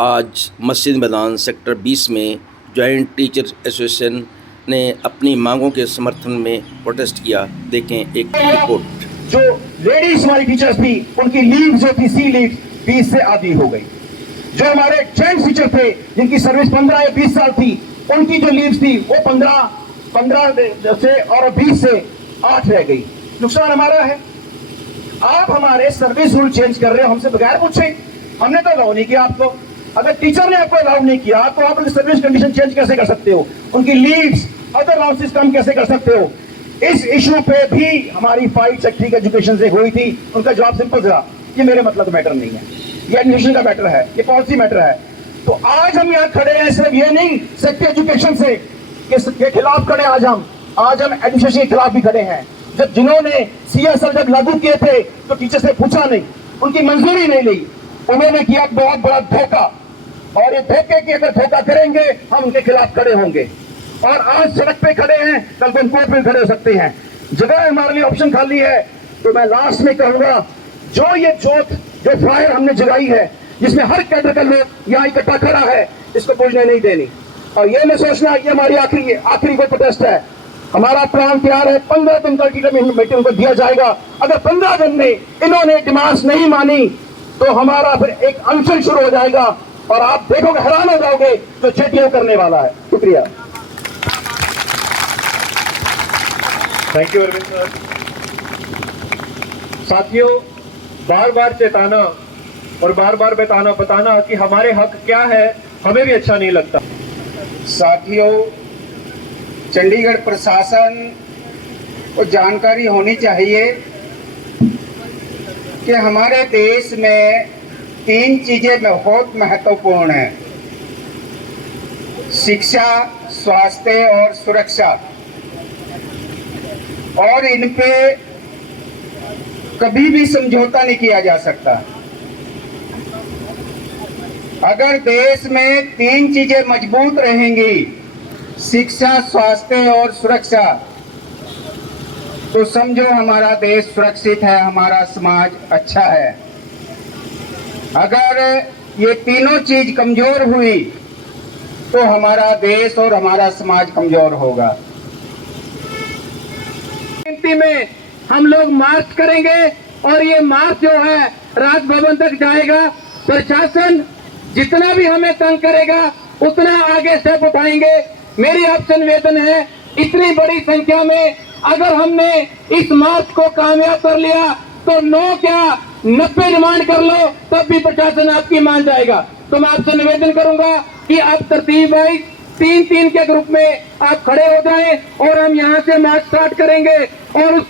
आज मस्जिद मैदान सेक्टर 20 में जॉइंट टीचर एसोसिएशन ने अपनी मांगों के समर्थन में प्रोटेस्ट किया। देखें एक रिपोर्ट। जो लेडीज हमारी टीचर्स थी उनकी लीव जो थी सी लीव 20 से आधी हो गई। जो हमारे जेंट्स टीचर थे जिनकी सर्विस 15 या 20 साल थी उनकी जो लीव थी वो 15 से और 20 से 8 रह गई। नुकसान हमारा है। आप हमारे सर्विस रूल चेंज कर रहे हो हमसे बगैर पूछे। हमने तो अलाउ नहीं किया आपको। अगर टीचर ने आपको अलाउ नहीं किया तो आप उनकी सर्विस कंडीशन चेंज कैसे कर सकते हो? उनकी लीव्स अदर अलाउंसेस कम कैसे कर सकते हो? इस इशू पे भी हमारी फाइट सेक्रेटरी एजुकेशन से हुई थी। उनका जवाब सिंपल था, ये मेरे मतलब का मैटर नहीं है, ये एडमिनिस्ट्रेशन का मैटर है, ये पॉलिसी मैटर है। तो आज हम यहाँ खड़े हैं सिर्फ ये नहीं सेक्रेटरी एजुकेशन से के खिलाफ खड़े। आज हम एडमिनिस्ट्रेशन के खिलाफ भी खड़े हैं। जब जिन्होंने CSR जब लागू किए थे तो टीचर से पूछा नहीं, उनकी मंजूरी नहीं ली, उन्होंने किया बहुत बड़ा धोखा। और ये धोखे की अगर धोखा करेंगे हम उनके खिलाफ खड़े होंगे। और आज सड़क पे खड़े हैं, कल को कोर्ट में खड़े हो सकते हैं। जगह हमारे लिए ऑप्शन खाली है। तो मैं लास्ट में कहूंगा, जो ये जोत जो फायर हमने जगाई है जिसमें हर कैडर का लोग यहाँ इकट्ठा खड़ा है, इसको बुझने नहीं देनी। और ये नहीं सोचना ये हमारी आखिरी कोई प्रोटेस्ट है। हमारा प्लान तैयार है, 15 दिन का मीटिंग को दिया जाएगा। अगर 15 दिन में इन्होंने डिमांड्स नहीं मानी तो हमारा फिर एक अनशन शुरू हो जाएगा और आप देखोगे, हैरान हो जाओगे जो चेटियां करने वाला है। शुक्रिया। Thank you Arvind sir. साथियों, बार बार चेताना और बार बार बताना कि हमारे हक क्या है हमें भी अच्छा नहीं लगता। साथियों, चंडीगढ़ प्रशासन को जानकारी होनी चाहिए कि हमारे देश में 3 चीजें बहुत महत्वपूर्ण हैं: शिक्षा, स्वास्थ्य और सुरक्षा। और इन पे कभी भी समझौता नहीं किया जा सकता। अगर देश में 3 चीजें मजबूत रहेंगी, शिक्षा, स्वास्थ्य और सुरक्षा, तो समझो हमारा देश सुरक्षित है, हमारा समाज अच्छा है। अगर ये तीनों चीज कमजोर हुई तो हमारा देश और हमारा समाज कमजोर होगा। में हम लोग मार्च करेंगे और ये मार्च जो है राजभवन तक जाएगा। प्रशासन जितना भी हमें तंग करेगा उतना आगे स्टेप उठाएंगे। मेरी आपसे निवेदन है, इतनी बड़ी संख्या में अगर हमने इस मार्च को कामयाब कर लिया तो 9 क्या 90 डिमांड कर लो तब भी प्रशासन आपकी मान जाएगा। तो मैं आपसे निवेदन करूंगा कि आप तरतीब वाइज 3-3 के ग्रुप में आप खड़े हो जाएं और हम यहां से मार्च स्टार्ट करेंगे। और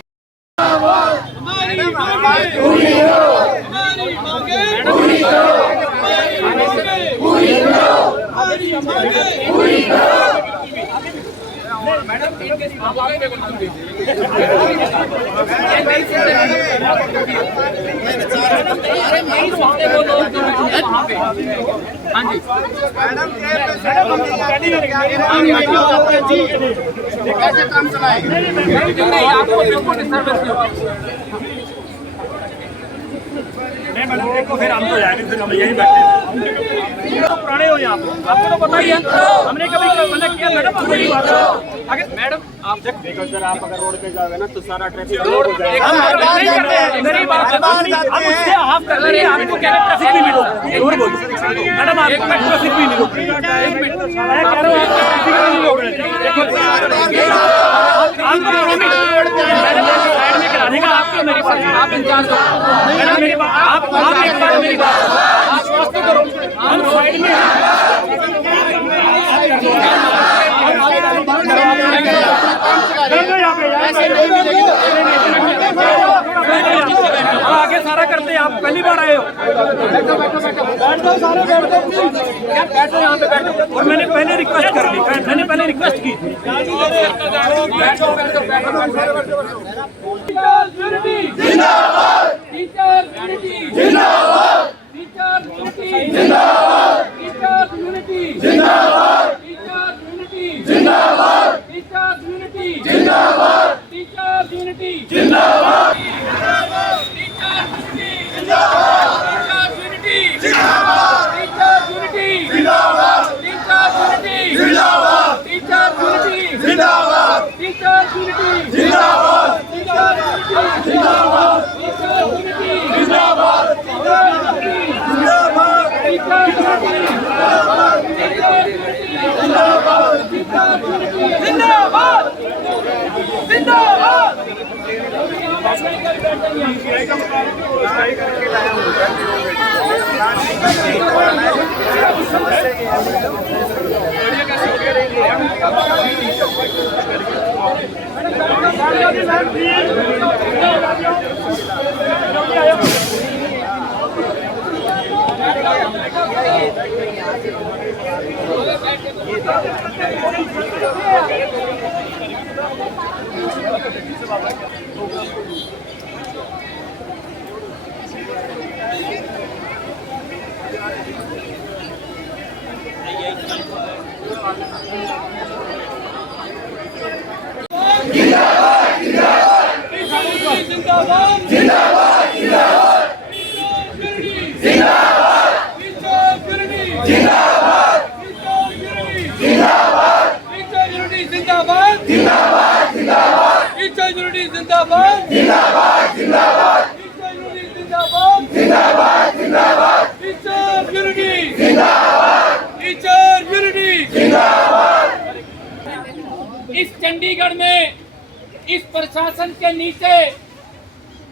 कैसे काम चलाएंगे? मैडम देखो, फिर हम तो जाएंगे, फिर हम यहीं बैठे तो पुराने हो यहाँ पे, आपको तो पता ही है। हमने कभी मतलब किया मैडम, आपकी बात है। आगे मैडम आप देखो सर, आप अगर रोड पे जाओगे ना तो सारा ट्रैफिक रोड हो जाएगा। मेरी बात आप उससे हाफ कर रहे हैं, आपको क्या ट्रैफिक भी मिलो और बोलो मैडम, आप ट्रैफिक भी मिलो। एक मिनट मैं कह रहा हूँ, आप ट्रैफिक नहीं मिलोगे। देखो साइड में कराने का आपको मेरे पास आप इंचार्ज हो मैडम, मेरी बात आप एक बार मेरी बात आश्वस्त करो। हम साइड में आगे सारा करते हैं। आप पहली बार आए हो, बैठ जाओ सारे, बैठ जाओ यहाँ पे बैठो। और मैंने पहले रिक्वेस्ट कर दी, मैंने पहले रिक्वेस्ट की। जिंदाबाद। इस चंडीगढ़ में इस प्रशासन के नीचे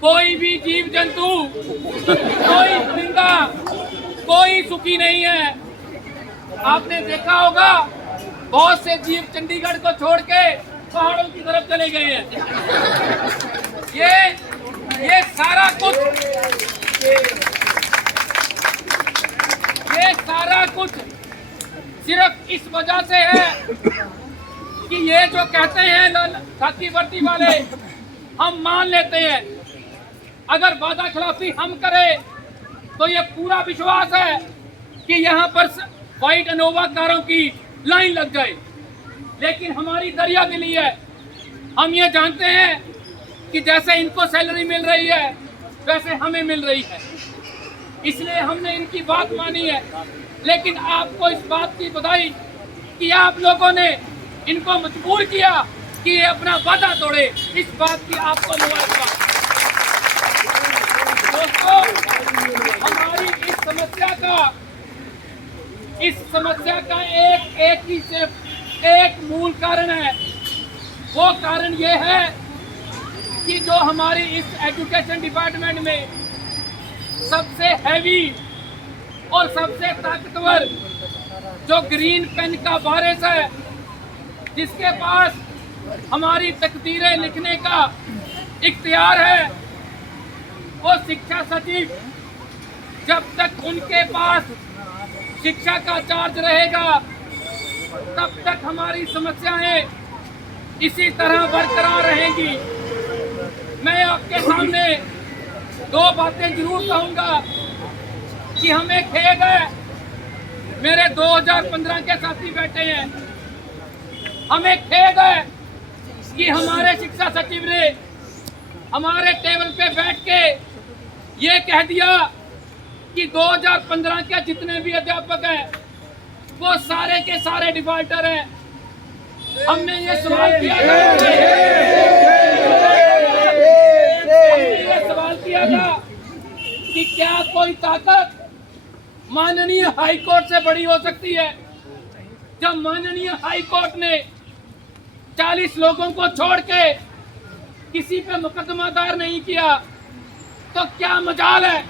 कोई भी जीव जंतु, कोई परिंदा, कोई सुखी नहीं है। आपने देखा होगा बहुत से जीव चंडीगढ़ को छोड़ के पहाड़ों की तरफ चले गए हैं। ये सारा कुछ सिर्फ इस वजह से है कि ये जो कहते हैं खाकी वर्दी वाले, हम मान लेते हैं। अगर वादा खिलाफी हम करें तो ये पूरा विश्वास है कि यहाँ पर व्हाइट इनोवा कारों की लाइन लग जाए। लेकिन हमारी दरिया दिली है, हम ये जानते हैं कि जैसे इनको सैलरी मिल रही है वैसे हमें मिल रही है, इसलिए हमने इनकी बात मानी है। लेकिन आपको इस बात की बधाई कि आप लोगों ने इनको मजबूर किया कि ये अपना वादा तोड़े, इस बात की आपको मुबारकबाद। दोस्तों, हमारी इस समस्या का एक ही सिर्फ एक मूल कारण है। वो कारण ये है कि जो हमारी इस एजुकेशन डिपार्टमेंट में सबसे हैवी और सबसे ताकतवर जो ग्रीन पेन का वारिस है, जिसके पास हमारी तकदीरें लिखने का इख्तियार है, वो शिक्षा सचिव। जब तक उनके पास शिक्षा का चार्ज रहेगा तब तक हमारी समस्याएं इसी तरह बरकरार रहेंगी। मैं आपके सामने दो बातें जरूर कहूंगा कि हमें खेद है, मेरे 2015 के साथी बैठे हैं, हमें खेद है कि हमारे शिक्षा सचिव ने हमारे टेबल पे बैठ के ये कह दिया कि 2015 के जितने भी अध्यापक हैं वो सारे के सारे डिफॉल्टर हैं। हमने ये सवाल किया था कि क्या कोई ताकत माननीय हाई कोर्ट से बड़ी हो सकती है? जब माननीय हाई कोर्ट ने 40 लोगों को छोड़ के किसी पे मुकदमा दायर नहीं किया, तो क्या मजाल है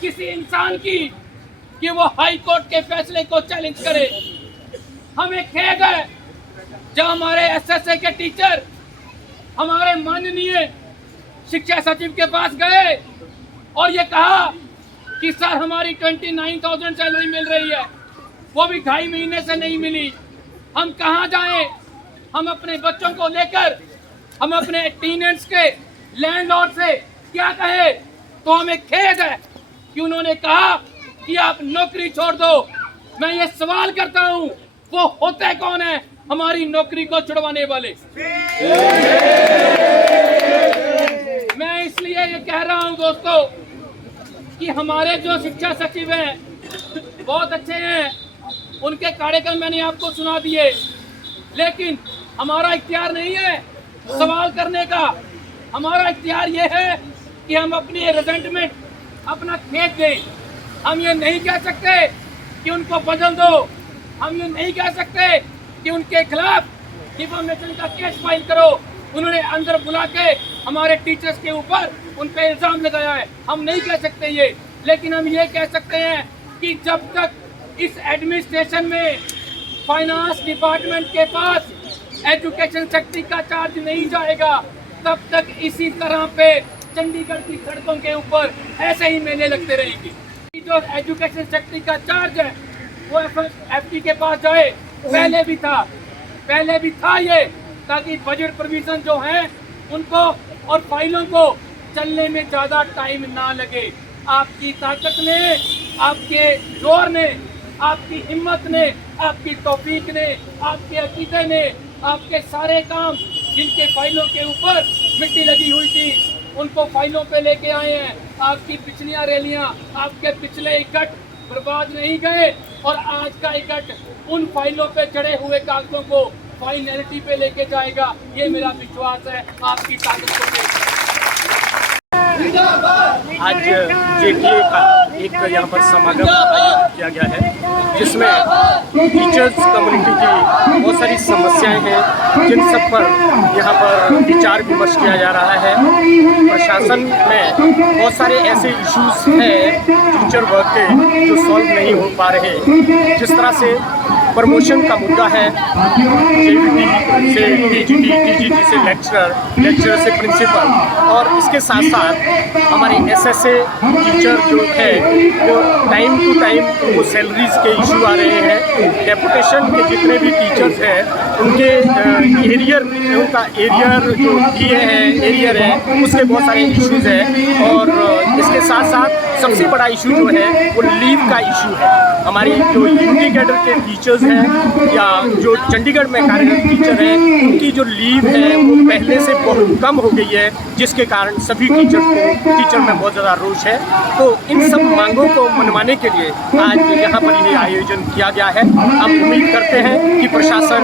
किसी इंसान की कि वो हाई कोर्ट के फैसले को चैलेंज करे? हमें खेद है जब हमारे एसएसए के टीचर हमारे माननीय शिक्षा सचिव के पास गए और ये कहा कि सर हमारी 29,000 सैलरी मिल रही है, वो भी 2.5 महीने से नहीं मिली, हम कहाँ जाएं? हम अपने बच्चों को लेकर हम अपने टीनेंट्स के लैंडलॉर्ड से क्या कहे? तो हमें खेद है कि उन्होंने कहा कि आप नौकरी छोड़ दो। मैं ये सवाल करता हूँ, वो होते कौन है हमारी नौकरी को छुड़वाने वाले? मैं इसलिए ये कह रहा हूँ दोस्तों कि हमारे जो शिक्षा सचिव हैं बहुत अच्छे हैं, उनके कार्यक्रम मैंने आपको सुना दिए, लेकिन हमारा इख्तियार नहीं है सवाल करने का हमारा इख्तियार ये है कि हम अपनी रिजेंटमेंट, अपना खेत दें। हम ये नहीं कह सकते कि उनको बदल दो, हम ये नहीं कह सकते कि उनके खिलाफ डिफामेशन का केस फाइल करो। उन्होंने अंदर बुला के हमारे टीचर्स के ऊपर उन पे इल्जाम लगाया है, हम नहीं कह सकते ये। लेकिन हम ये कह सकते हैं कि जब तक इस एडमिनिस्ट्रेशन में फाइनेंस डिपार्टमेंट के पास एजुकेशन सेक्रेटरी का चार्ज नहीं जाएगा, तब तक इसी तरह पे चंडीगढ़ की सड़कों के ऊपर ऐसे ही मेले लगते रहेंगे। जो एजुकेशन सेक्रेटरी का चार्ज है वो एफटी के पास जाए, पहले भी था ये, ताकि बजट प्रोविजन जो है उनको और फाइलों को चलने में ज़्यादा टाइम ना लगे। आपकी ताकत ने, आपके जोर ने, आपकी हिम्मत ने, आपकी तौफीक ने, आपके अकीदे ने, आपके सारे काम जिनके फाइलों के ऊपर मिट्टी लगी हुई थी उनको फाइलों पे लेके आए हैं। आपकी पिछलियां रैलियां, आपके पिछले इकट्ठ बर्बाद नहीं गए और आज का इकट्ठ उन फाइलों पे चढ़े हुए कागजों को फाइनलिटी पे लेके जाएगा। ये मेरा विश्वास है आपकी ताकत को लेकर। आज जेटीए का एक यहाँ पर समागम आयोजित किया गया है, जिसमें टीचर्स कम्युनिटी की बहुत सारी समस्याएं हैं जिन सब पर यहाँ पर विचार विमर्श किया जा रहा है। प्रशासन में बहुत सारे ऐसे इश्यूज हैं टीचर वर्क के जो सॉल्व नहीं हो पा रहे, जिस तरह से प्रमोशन का मुद्दा है, जेवीटी से टीजीटी, टीजीटी से लेक्चरर, लेक्चरर से प्रिंसिपल, और इसके साथ साथ हमारे एसएसए टीचर जो है वो टाइम टू टाइम उनको सैलरीज के इशू आ रहे हैं। डेपुटेशन के जितने भी टीचर्स हैं उनके उनका एरियर जो दिए हैं, एरियर है, उसके बहुत सारे इश्यूज हैं। और इसके साथ साथ सबसे बड़ा इशू जो है वो लीव का इशू है। हमारी जो यूनिटी कैडर के टीचर्स हैं या जो चंडीगढ़ में कार्यरत टीचर हैं, उनकी जो लीव है वो पहले से बहुत कम हो गई है, जिसके कारण सभी टीचर में बहुत ज़्यादा रोष है। तो इन सब मांगों को मनवाने के लिए आज यहाँ पर ये आयोजन किया गया है। हम उम्मीद करते हैं कि प्रशासन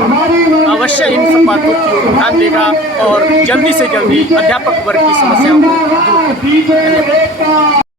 अवश्य इन सब बातों की ओर ध्यान देगा और जल्दी से जल्दी अध्यापक वर्ग की समस्याओं को दूर करेगा। धन्यवाद।